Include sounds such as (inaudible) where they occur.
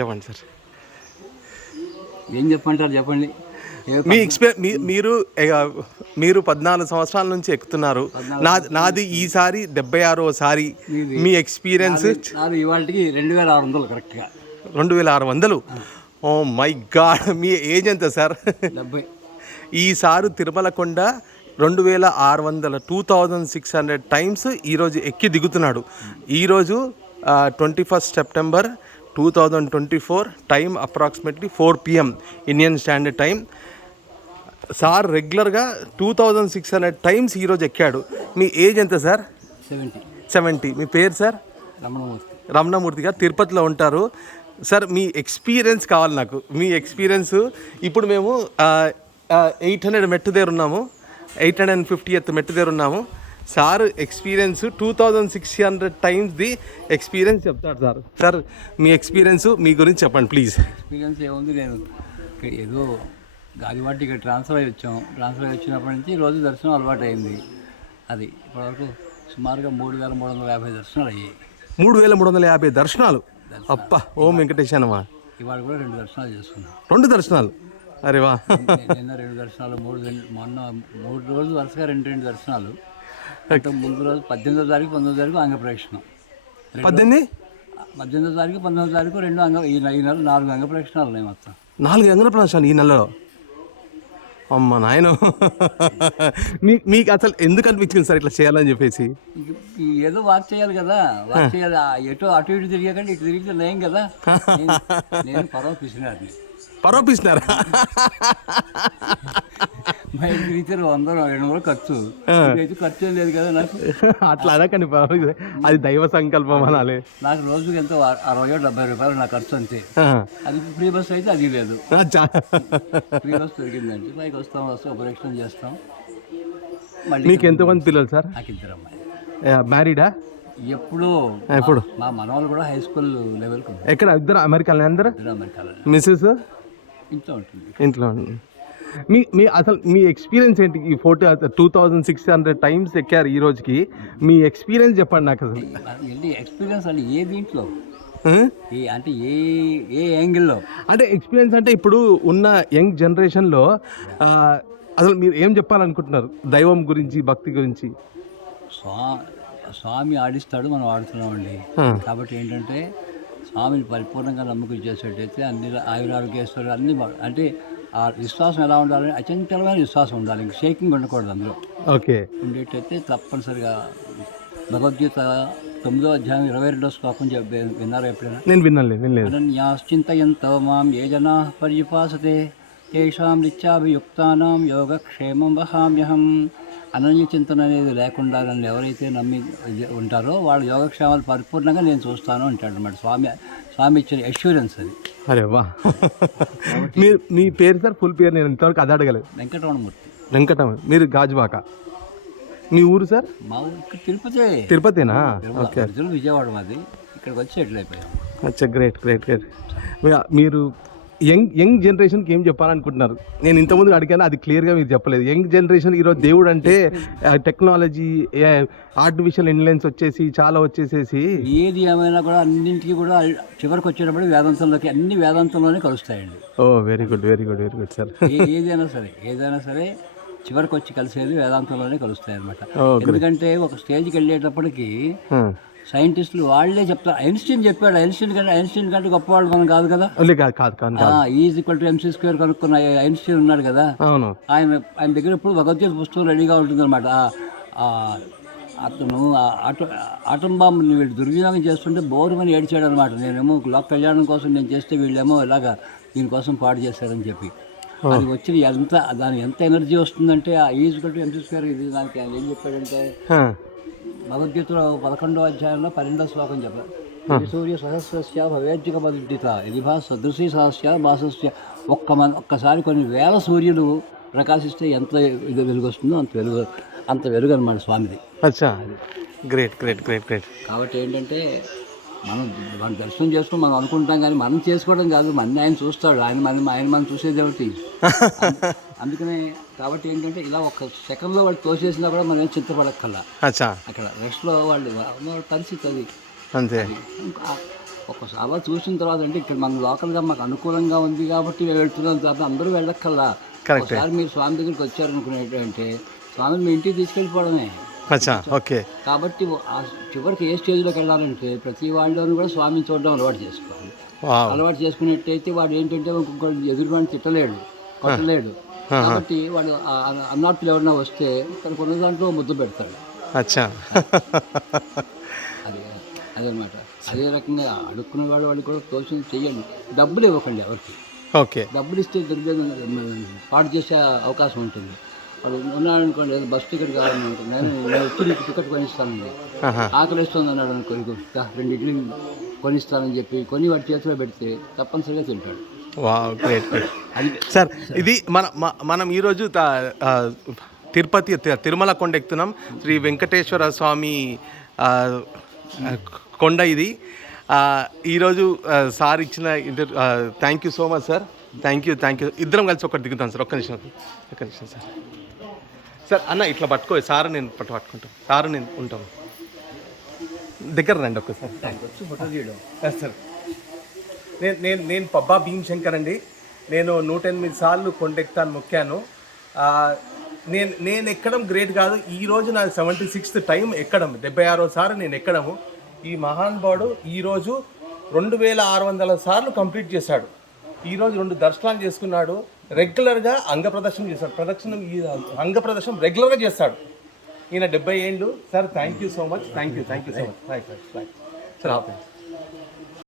చెప్పండి సార్. ఏం చెప్పంటారు చెప్పండి? మీ ఎక్స్పీరియన్స్ మీ మీరు మీరు పద్నాలుగు సంవత్సరాల నుంచి ఎక్కుతున్నారు. నా నాది ఈసారి డెబ్బై ఆరోసారి మీ ఎక్స్పీరియన్స్ నాది ఇవాళకి రెండు వేల ఆరు వందలు కరెక్ట్గా. రెండు వేల ఆరు వందలు? ఓ మై గాడ్ మీ ఏజ్ ఎంత సార్? డెబ్బై. ఈసారి తిరుమల కొండ రెండు వేల ఆరు వందల two thousand six hundred times ఈరోజు ఎక్కి దిగుతున్నాడు. ఈరోజు twenty first September two thousand twenty four time approximately four PM Indian standard time sir రెగ్యులర్గా two thousand six hundred times ఈరోజు ఎక్కాడు. మీ ఏజ్ ఎంత సార్ సెవెంటీ సెవెంటీ మీ పేరు సార్ రమణమూర్తి. రమణమూర్తి గారు తిరుపతిలో ఉంటారు. సార్ మీ ఎక్స్పీరియన్స్ కావాలి నాకు. మీ ఎక్స్పీరియన్స్ ఇప్పుడు మేము ఎయిట్ హండ్రెడ్ మెట్టు దగ్గర ఉన్నాము. ఎయిట్ హండ్రెడ్ అండ్ ఫిఫ్టీ ఎత్ మెట్టు దగ్గర ఉన్నాము. Sir experience two thousand six hundred times the experience చెప్తాడు సార్. సార్ మీ ఎక్స్పీరియన్స్ మీ గురించి చెప్పండి ప్లీజ్ ఎక్స్పీరియన్స్ ఏముంది నేను ఏదో గాలివాటి ఇక్కడ ట్రాన్స్ఫర్ అయ్యి వచ్చాం. ట్రాన్స్ఫర్ అయ్యి వచ్చినప్పటి నుంచి రోజు దర్శనం అలవాటు అయింది అది ఇప్పటివరకు సుమారుగా మూడు వేల మూడు వందల యాభై దర్శనాలు అయ్యాయి. మూడు వేల మూడు వందల యాభై దర్శనాలు? అప్ప ఓం వెంకటేశానమా ఇవాళ కూడా రెండు దర్శనాలు చేసుకున్నాం. రెండు దర్శనాలు? అరే వా. నిన్న రెండు దర్శనాలు మూడు రెండు- మొన్న మూడు రోజులు వరుసగా రెండు రెండు దర్శనాలు. ముందు రోజు పద్దెనిమిదో తారీఖు పంతొమ్మిదో తారీఖు అంగ ప్రదక్షిణం. పద్దెనిమిది? పద్దెనిమిదో తారీఖు పంతొమ్మిదో తారీఖు రెండు అంగ ఈ నెల- నాలుగు అంగ ప్రదక్షిణాలు ఉన్నాయి మొత్తం. నాలుగు అంగన ప్రదర్శనలు ఈ నెలలో? అమ్మ నాయన. మీ మీకు అసలు ఎందుకు అనిపించింది సార్ ఇట్లా చేయాలని చెప్పేసి? ఏదో వాక్ చేయాలి కదా. వాక్ చేయాలి. ఎటో అటు ఇటు తిరిగకండి ఇటు తిరిగితే లేం కదా. నేను- పర్వ పిసినారు పరోపిస్తున్నారా బయట తిరిగితే వంద రెండు వందలు ఖర్చు. ఇదైతే ఖర్చు ఏం లేదు కదా నాకు. అట్లా అనకండి పర్వాలేదు. అది దైవ సంకల్పం అనాలి. నాకు రోజుకి ఎంతో అ- అరవై డెబ్బై రూపాయలు నా ఖర్చు అంతే. అది ఫ్రీ బస్ అయితే అది లేదు. ఆ, చా- ఫ్రీ బస్ దొరికిందంటే పైకి వస్తాం వస్తాం ఉపరక్షణ చేస్తాం. మళ్ళీ మీకు ఎంతమంది పిల్లలు సార్? నాకు ఇద్దరు అమ్మాయి మ్యారీడా? ఎప్పుడు ఎప్పుడు? మా మనవాళ్ళు కూడా హై స్కూల్ లెవెల్కి ఎక్కడ? ఇద్దరు అమెరికాలో అందరు? ఇద్దరు అమెరికాలో మిస్సెస్? ఇంట్లో ఉంటుంది. ఇంట్లో. మీ మీ అసలు మీ ఎక్స్పీరియన్స్ ఏంటి? ఈ photo two thousand six hundred times ఎక్కారు ఈ రోజుకి. మీ ఎక్స్పీరియన్స్ చెప్పండి నాకు అసలు. ఎక్స్పీరియన్స్ అంటే ఏ దీంట్లో? అంటే ఏ ఏ యాంగిల్లో అంటే ఎక్స్పీరియన్స్ అంటే ఇప్పుడు ఉన్న యంగ్ జనరేషన్లో అసలు మీరు ఏం చెప్పాలనుకుంటున్నారు? దైవం గురించి భక్తి గురించి? స్వా స్వామి ఆడిస్తాడు మనం ఆడుతున్నామండి. కాబట్టి ఏంటంటే స్వామిని పరిపూర్ణంగా నమ్మకం చేసేటైతే అన్ని ఆయురారోగ్యేశ్వరుడు అన్ని అంటే ఆ విశ్వాసం ఎలా ఉండాలి? అచంచలమైన విశ్వాసం ఉండాలి. ఇంక షేకింగ్ ఉండకూడదు అందులో. ఓకే. ఉండేటైతే తప్పనిసరిగా భగవద్గీత తొమ్మిదో అధ్యాయం ఇరవై రెండో శ్లోకం విన్నారా ఎప్పుడైనా? నేను విన్నాను వినలేదు. అనన్యాశ్చింతయంతో మాం ఏ జనా పర్యుపాసతే తేషాం నిత్యాభియుక్తానాం యోగక్షేమం వహామ్యహం. అనన్య చింతన అనేది లేకుండా నన్ను ఎవరైతే నమ్మి ఉంటారో వాళ్ళ యోగక్షేమాలు పరిపూర్ణంగా నేను చూస్తాను అంటాడు అనమాట స్వామి. స్వామి ఇచ్చిన అష్యూరెన్స్ అది. అరే వా. మీరు మీ పేరు సార్ ఫుల్ పేరు నేను ఇంతవరకు అది అడగలేదు. వెంకటరమణమూర్తి. వెంకటం మీరు గాజువాక. మీ ఊరు సార్? మా ఊరు తిరుపతి. తిరుపతినా? ఒరిజినల్ విజయవాడ మాది. ఇక్కడికి వచ్చి సెటిల్ అయిపోయాం. అచ్చా గ్రేట్ గ్రేట్ గ్రేట్. మీరు యంగ్ యంగ్ జనరేషన్కి ఏం చెప్పాలనుకుంటున్నారు? నేను ఇంతకుముందు అడిగాను అది క్లియర్గా మీరు చెప్పలేదు. యంగ్ జనరేషన్ ఈరోజు దేవుడు అంటే టెక్నాలజీ ఆర్టిఫిషియల్ ఇంటెలిజెన్స్ వచ్చేసి చాలా వచ్చేసేసి. ఏది ఏమైనా కూడా అన్నింటికి కూడా చివరికి వచ్చేటప్పుడు వేదాంతంలోకి అన్ని వేదాంతంలోనే కలుస్తాయండి. ఓ very good very good very good sir. ఏదైనా సరే ఏదైనా సరే చివరికి వచ్చి కలిసేది వేదాంతంలోనే కలుస్తాయి అనమాట ఎందుకంటే ఒక స్టేజ్కి వెళ్ళేటప్పటికి సైంటిస్టులు వాళ్ళే చెప్తారు ఐన్స్టీన్ చెప్పాడు ఐన్స్టీన్ కంటే ఐన్స్టీన్ కంటే గొప్పవాళ్ళు మనం కాదు కదా? కాదు is equal to MC square కనుక్కున్న ఐన్స్టీన్ ఉన్నాడు కదా? అవును. ఆయన ఆయన దగ్గర ఇప్పుడు భగవద్గీత పుస్తకం రెడీగా ఉంటుందన్నమాట. ఆ- ఆ అతను ఆటో ఆటం బాంబుని వీళ్ళు దుర్వినియోగం చేస్తుంటే బోరుమని ఏడ్చాడు అనమాట నేనేమో లోక కళ్యాణం కోసం నేను చేస్తే వీళ్ళేమో ఇలాగా దీనికోసం పాడు చేశారని చెప్పి. అది వచ్చి ఎంత దాని ఎంత ఎనర్జీ వస్తుందంటే ఆ ఈజ్ టు ఎంసీ స్క్వేర్ ఇది దానికి ఆయన ఏం చెప్పాడంటే. భగవద్గీతలో పదకొండవ అధ్యాయంలో పన్నెండవ శ్లోకం చెప్పారు సూర్య సహస్రస్య భవేజ్జిక పదిత ఇది భా సదృశీ సహస్య భాసస్య ఒక్క మన ఒక్కసారి కొన్ని వేల సూర్యులు ప్రకాశిస్తే ఎంత ఇది వెలుగు వస్తుందో అంత వెలుగు అంత వెలుగు అనమాట స్వామిది. అచ్చా. Great great great great. కాబట్టి ఏంటంటే మనం మనం దర్శనం చేసుకుని మనం అనుకుంటాం కానీ మనం చేసుకోవడం కాదు. మన ఆయన చూస్తాడు. ఆయన మన ఆయన మనం చూసేది ఒకటి (laughs) అందుకనే కాబట్టి ఏంటంటే ఇలా ఒక సెకండ్లో వాళ్ళు తోసేసినా కూడా మనం ఏం చింతపడక్కల్లా అచ్చా. అక్కడ రెస్ట్లో వాళ్ళు వాళ్ళ పరిస్థితి అది. అంతే. ఒకసారి చూసిన తర్వాత అంటే ఇక్కడ మన లోకల్గా మాకు అనుకూలంగా ఉంది కాబట్టి వెళ్తున్నాం తప్ప అందరూ వెళ్ళక్కల్లా. ఒకసారి మీరు స్వామి దగ్గరికి వచ్చారనుకునేటంటే స్వామిని మీ ఇంటికి తీసుకెళ్ళిపోవడమే. ఓకే. కాబట్టి ఆ చివరికి ఏ స్టేజ్లోకి వెళ్ళాలంటే ప్రతి వాళ్ళని కూడా స్వామిని చూడడం అలవాటు చేసుకోవాలి. అలవాటు చేసుకున్నట్టయితే వాడు ఏంటంటే ఇంకొకటి ఎదురువాడిని తిట్టలేడు కొట్టలేడు. కాబట్టి వాడు అన్నాట్లు ఎవరన్నా వస్తే తనకు ఉన్న దాంట్లో ముద్దు పెడతాడు. అచ్చా. అదే అదనమాట అదే రకంగా అడుక్కునే వాడు వాడికి కూడా తోచింది చెయ్యండి. డబ్బులు ఇవ్వకండి ఎవరికి. ఓకే. డబ్బులు ఇస్తే పాడు చేసే అవకాశం ఉంటుంది. వాడు ఉన్నాడనుకోండి ఏదో బస్ టికెట్ కావాలని ఉంటుంది నేను నేను వచ్చి నీకు టికెట్ కొనిస్తానండి. ఆకలిస్తుంది అన్నాడు అనుకో రెండు ఇడ్లీ కొనిస్తానని చెప్పి కొని వాడి చేతిలో పెడితే తప్పనిసరిగా తింటాడు. గ్రేట్ సార్ ఇది మన మనం ఈరోజు తిరుపతి తిరుమల కొండ ఎక్కుతున్నాం. శ్రీ వెంకటేశ్వర స్వామి కొండ ఇది. ఈరోజు సార్ ఇచ్చిన inter thank you so much sir thank you thank you ఇద్దరం కలిసి ఒకటి దిగుతాం సార్ ఒక్క నిమిషం ఒక్క నిమిషం సార్ సార్ అన్న ఇట్లా పట్టుకో సార్ నేను పట్టు పట్టుకుంటాం. సార్ నేను ఉంటాం. దగ్గర రండి ఒక్కసారి. సార్. నేను నేను నేను పబ్బా భీమశంకర్ అండి. నేను నూట ఎనిమిది సార్లు కొండెక్తాను మొక్కాను. నేను నేను ఎక్కడం గ్రేట్ కాదు. ఈ రోజు నా సెవెంటీ సిక్స్త్ టైం ఎక్కడం. డెబ్బై ఆరో సార్లు నేను ఎక్కడము. ఈ మహానుభావుడు ఈరోజు రెండు వేల ఆరు వందల సార్లు కంప్లీట్ చేశాడు. ఈరోజు రెండు దర్శనాలు చేసుకున్నాడు. రెగ్యులర్గా అంగ ప్రదర్శన చేశాడు. ప్రదక్షిణం ఈ అంగ ప్రదర్శనం రెగ్యులర్గా చేస్తాడు. ఈయన డెబ్బై ఏళ్ళు. Sir thank you so much thank you thank you so much thank you sir ఆపండి